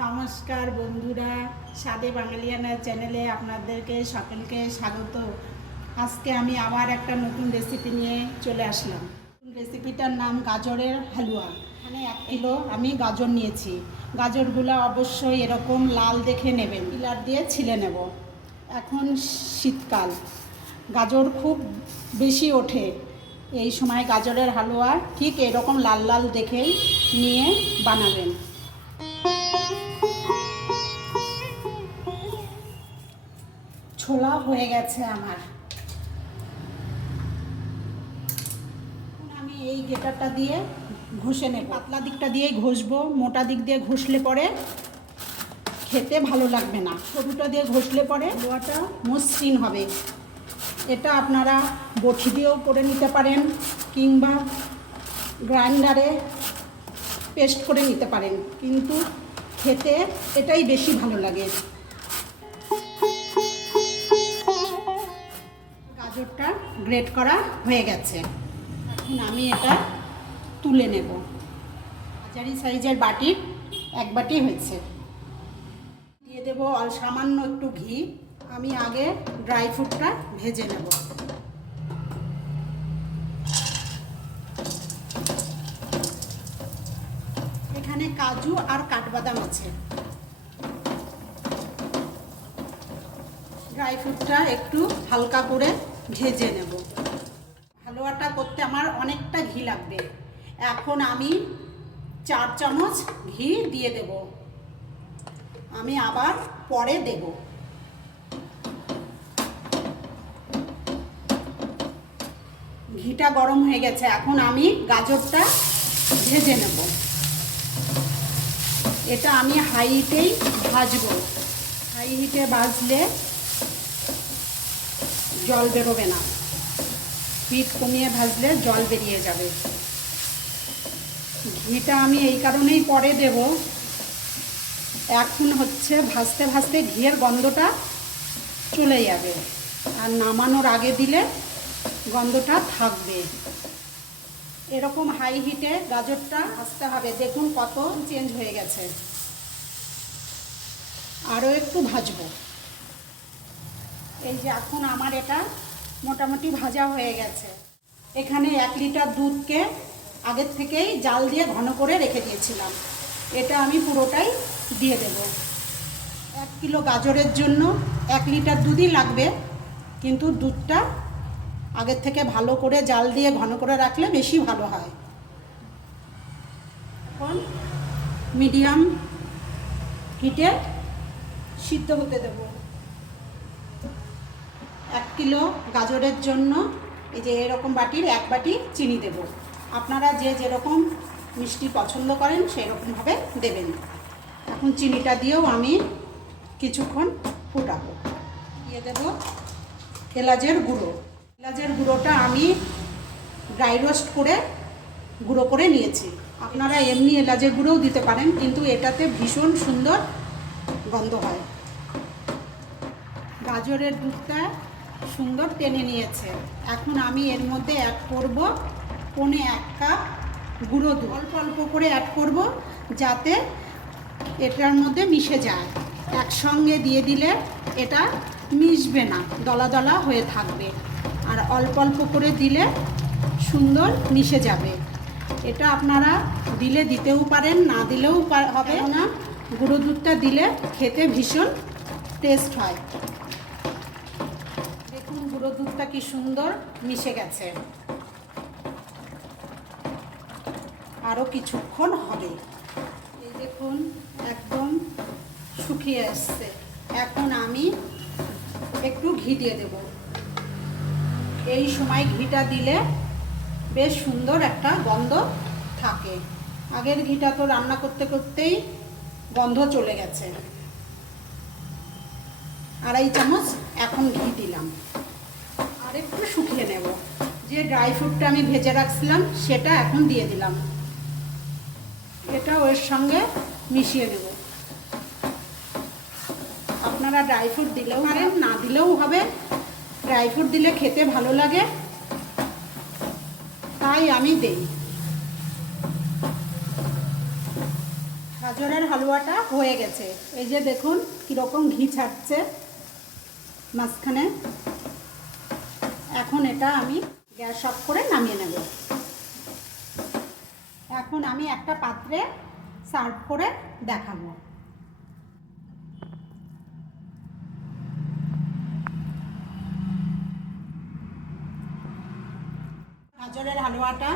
নমস্কার বন্ধুরা, সাদে বাঙালিয়ানা চ্যানেলে আপনাদেরকে সকলকে স্বাগত। আজকে আমি আবার একটা নতুন রেসিপি নিয়ে চলে আসলাম। রেসিপিটার নাম গাজরের হালুয়া। মানে এক কিলো আমি গাজর নিয়েছি। গাজরগুলো অবশ্যই এরকম লাল দেখে নেবেন। পিলার দিয়ে ছিলে নেব। এখন শীতকাল। গাজর খুব বেশি ওঠে। এই সময় গাজরের হালুয়া ঠিক এরকম লাল লাল দেখেই নিয়ে বানাবেন। ছোলা হয়ে গেছে আমার। আমি এই গেটারটা দিয়ে ঘষে নেব। পাতলা দিকটা দিয়ে ঘষবো, মোটা দিক দিয়ে ঘষলে পরে খেতে ভালো লাগবে না। সরুটা দিয়ে ঘষলে পরে লোয়াটা মসৃণ হবে। এটা আপনারা বটি দিয়েও করে নিতে পারেন কিংবা গ্রাইন্ডারে পেস্ট করে নিতে পারেন। কিন্তু খেতে এটাই বেশি ভালো লাগে। গ্রেট করা হয়ে গেছে। এখন আমি এটা তুলে নেব। হাজারি সাইজের বাটির এক বাটি হয়েছে। দিয়ে দেবো সামান্য একটু ঘি। আমি আগে ড্রাই ফ্রুটটা ভেজে নেব। এখানে কাজু আর কাঠবাদাম আছে। ড্রাই ফ্রুটটা একটু হালকা করে ভেজে নেব। হালুয়াটা করতে আমার অনেকটা ঘি লাগবে। এখন আমি চার চামচ ঘি দিয়ে দেব। আমি আবার পরে দেব। ঘিটা গরম হয়ে গেছে। এখন আমি গাজরটা ভেজে নেব। এটা আমি হাই হিটেই ভাজবো। হাই হিটে ভাজলে জল বেরোবে না। হিট কমিয়ে ভাজলে জল বেরিয়ে যাবে। ঘিটা আমি এই কারণেই পরে দেব। এখন হচ্ছে ভাজতে ভাজতে ঘিয়ের গন্ধটা চলে যাবে। আর নামানোর আগে দিলে গন্ধটা থাকবে। এরকম হাই হিটে গাজরটা আসতে হবে। দেখুন কত চেঞ্জ হয়ে গেছে। আরও একটু ভাজবো। এই যে এখন আমার এটা মোটামুটি ভাজা হয়ে গেছে। এখানে এক লিটার দুধকে আগের থেকেই জাল দিয়ে ঘন করে রেখে দিয়েছিলাম। এটা আমি পুরোটাই দিয়ে দেব। এক কিলো গাজরের জন্য এক লিটার দুধই লাগবে, কিন্তু দুধটা আগের থেকে ভালো করে জাল দিয়ে ঘন করে রাখলে বেশি ভালো হয়। এখন মিডিয়াম হিটে সিদ্ধ হতে দেবো। এক কিলো গাজরের জন্য এই যে এরকম বাটির এক বাটি চিনি দেব। আপনারা যে যেরকম মিষ্টি পছন্দ করেন সেরকমভাবে দেবেন। এখন চিনিটা দিয়েও আমি কিছুক্ষণ ফুটাবো। দিয়ে দেব এলাচের গুঁড়ো। এলাচের গুঁড়োটা আমি ড্রাই রোস্ট করে গুঁড়ো করে নিয়েছি। আপনারা এমনি এলাচের গুঁড়োও দিতে পারেন, কিন্তু এটাতে ভীষণ সুন্দর গন্ধ হয়। গাজরের দুধটা সুন্দর টেনে নিয়েছে। এখন আমি এর মধ্যে অ্যাড করব পনে এক কাপ গুঁড়ো দুধ। অল্প অল্প করে অ্যাড করব যাতে এটার মধ্যে মিশে যায়। একসঙ্গে দিয়ে দিলে এটা মিশবে না দলা দলা হয়ে থাকবে। আর অল্প অল্প করে দিলে সুন্দর মিশে যাবে। এটা আপনারা দিলে দিতেও পারেন না দিলেও হবে। না গুঁড়ো দুধটা দিলে খেতে ভীষণ টেস্ট হয়। গুঁড়ো দুধটা কি সুন্দর মিশে গেছে। আরও কিছুক্ষণ হবে। এই দেখুন, একদম শুকিয়ে এসছে। এখন আমি একটু ঘি দিয়ে দেব। এই সময় ঘিটা দিলে বেশ সুন্দর একটা গন্ধ থাকে। আগের ঘিটা তো রান্না করতে করতেই গন্ধ চলে গেছে। আড়াই চামচ এখন ঘি দিলাম। আর একটু শুকিয়ে নেব। যে ড্রাই ফ্রুটটা আমি ভেজে রাখছিলাম, সেটা এখন দিয়ে দিলাম। এটা ওর সঙ্গে মিশিয়ে নেব আপনারা ড্রাই ফ্রুট দিলেও পারেন, না দিলেও হবে। ড্রাই ফ্রুট দিলে খেতে ভালো লাগে। তাই আমি দেই। গাজরের হালুয়াটা হয়ে গেছে। এই যে দেখুন, কীরকম ঘি ছাড়ছে। মাঝখানে এখন এটা আমি গ্যাস অফ করে নামিয়ে নেব। এখন আমি একটা পাত্রে সার্ভ করে দেখাবো। গাজরের হালুয়াটা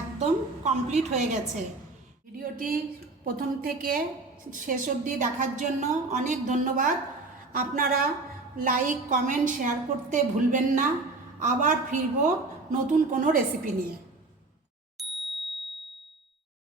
একদম কমপ্লিট হয়ে গেছে। ভিডিওটি প্রথম থেকে শেষ অবধি দেখার জন্য অনেক ধন্যবাদ। আপনারা লাইক, কমেন্ট, শেয়ার করতে ভুলবেন না। আবার ফিরব নতুন কোনো রেসিপি নিয়ে।